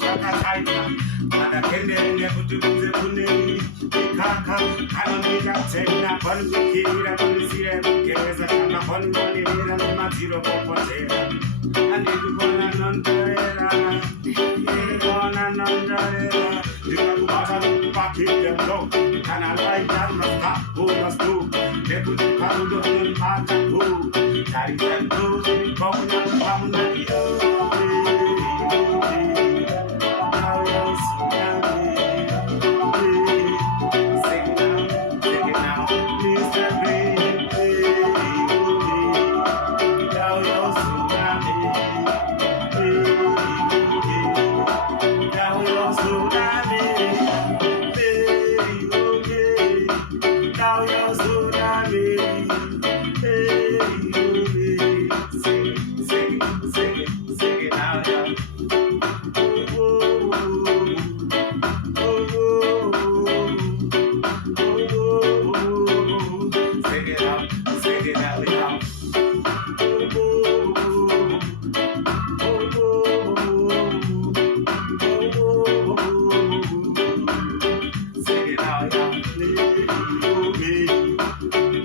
shakataita madakenderenge kuti kunze kune mikaka kanomira tena panukukira kunisire kugeza kana panunonerera nemadziro kokotera andikukona nondorera ikona nondorera ndikakubata nokupakidemlo kana laita mastabumastu nekuti panundonombata ku taritendo zirikona pamunaiyo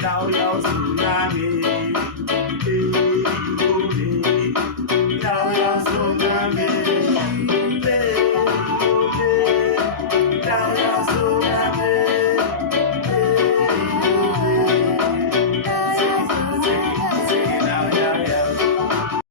Now you're tsunami.